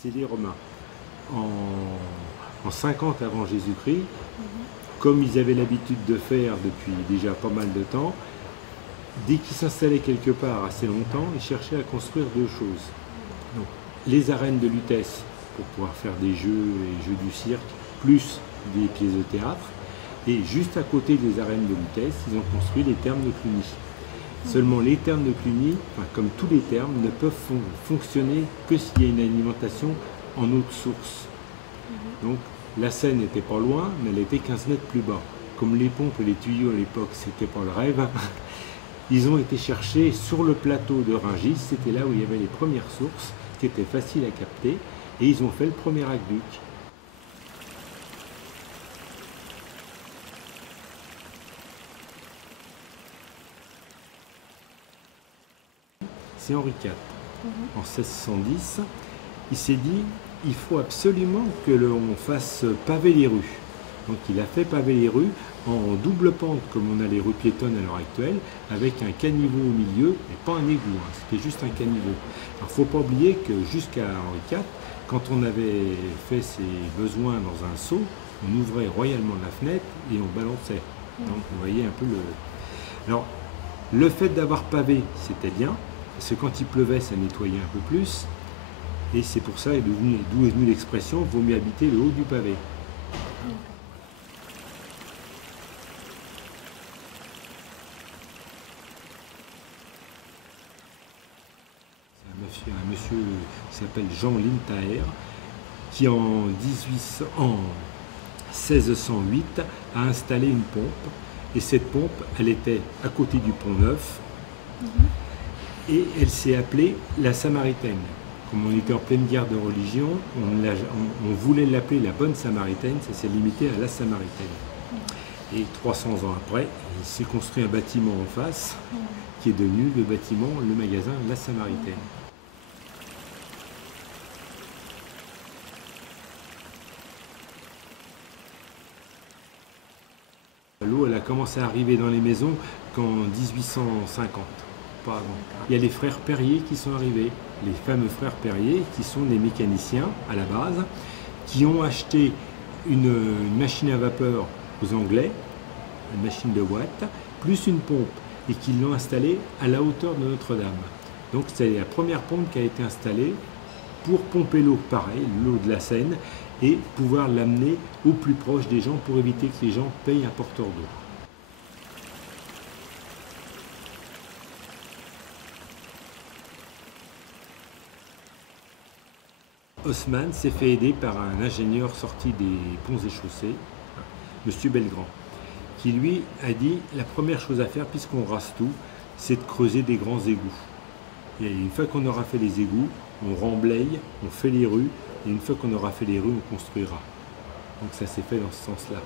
c'est les Romains. En 50 avant Jésus-Christ, comme ils avaient l'habitude de faire depuis déjà pas mal de temps, dès qu'ils s'installaient quelque part assez longtemps, ils cherchaient à construire deux choses. Donc, les arènes de Lutèce, pour pouvoir faire des jeux, les jeux du cirque, plus des pièces de théâtre. Et juste à côté des arènes de Lutèce, ils ont construit les thermes de Cluny. Seulement les thermes de Cluny, comme tous les thermes, ne peuvent fonctionner que s'il y a une alimentation en eau de source. Donc la Seine n'était pas loin, mais elle était 15 mètres plus bas. Comme les pompes et les tuyaux à l'époque, c'était pas le rêve, ils ont été cherchés sur le plateau de Rungis, c'était là où il y avait les premières sources, qui étaient faciles à capter, et ils ont fait le premier aqueduc. C'est Henri IV. En 1610, il s'est dit il faut absolument que l'on fasse paver les rues. Donc il a fait paver les rues en double pente, comme on a les rues piétonnes à l'heure actuelle, avec un caniveau au milieu, et pas un égout, c'était juste un caniveau. Alors il ne faut pas oublier que jusqu'à Henri IV, quand on avait fait ses besoins dans un seau, on ouvrait royalement la fenêtre et on balançait. Donc vous voyez un peu le... Alors le fait d'avoir pavé, c'était bien, parce que quand il pleuvait, ça nettoyait un peu plus. Et c'est pour ça d'où est venue l'expression « vaut mieux habiter le haut du pavé ». C'est un monsieur qui s'appelle Jean Lintaer, qui en 1608 a installé une pompe. Et cette pompe, elle était à côté du Pont Neuf. Et elle s'est appelée la Samaritaine. Comme on était en pleine guerre de religion, on voulait l'appeler la Bonne Samaritaine, ça s'est limité à la Samaritaine. Et 300 ans après, il s'est construit un bâtiment en face, qui est devenu le bâtiment, le magasin La Samaritaine. L'eau, elle a commencé à arriver dans les maisons qu'en 1850. Il y a les frères Perrier qui sont arrivés, les fameux frères Perrier qui sont des mécaniciens à la base, qui ont acheté une machine à vapeur aux Anglais, une machine de Watt, plus une pompe, et qui l'ont installée à la hauteur de Notre-Dame. Donc c'est la première pompe qui a été installée pour pomper l'eau, pareil, l'eau de la Seine, et pouvoir l'amener au plus proche des gens pour éviter que les gens payent un porteur d'eau. Haussmann s'est fait aider par un ingénieur sorti des ponts et chaussées, M. Belgrand, qui lui a dit la première chose à faire, puisqu'on rase tout, c'est de creuser des grands égouts. Et une fois qu'on aura fait les égouts, on remblaye, on fait les rues, et une fois qu'on aura fait les rues, on construira. Donc ça s'est fait dans ce sens-là.